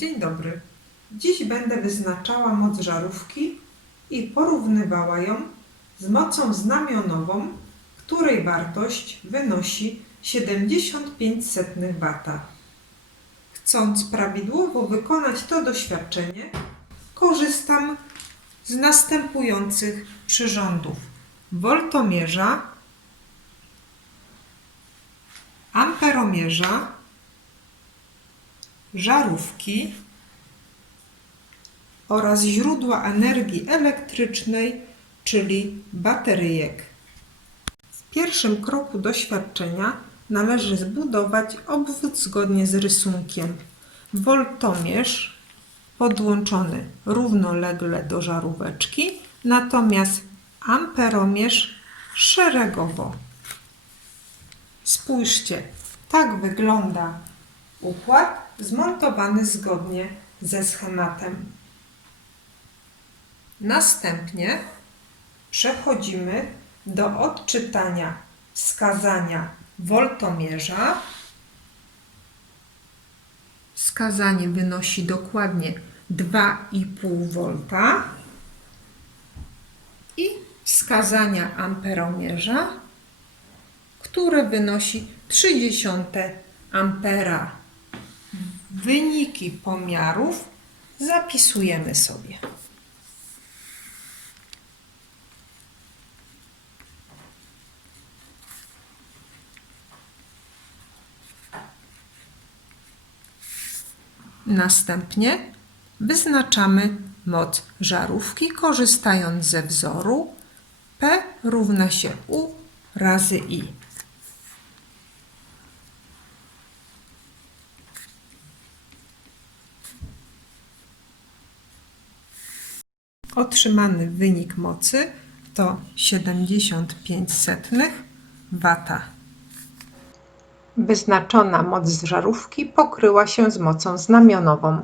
Dzień dobry. Dziś będę wyznaczała moc żarówki i porównywała ją z mocą znamionową, której wartość wynosi 75 W. Chcąc prawidłowo wykonać to doświadczenie, korzystam z następujących przyrządów: woltomierza, amperomierza, żarówki oraz źródła energii elektrycznej, czyli bateryjek. W pierwszym kroku doświadczenia należy zbudować obwód zgodnie z rysunkiem. Woltomierz podłączony równolegle do żaróweczki, natomiast amperomierz szeregowo. Spójrzcie, tak wygląda układ zmontowany zgodnie ze schematem. Następnie przechodzimy do odczytania wskazania woltomierza. Wskazanie wynosi dokładnie 2,5 V i wskazania amperomierza, które wynosi 0,3 ampera. Wyniki pomiarów zapisujemy sobie. Następnie wyznaczamy moc żarówki korzystając ze wzoru P równa się U razy I. Otrzymany wynik mocy to 75 W. Wyznaczona moc z żarówki pokryła się z mocą znamionową.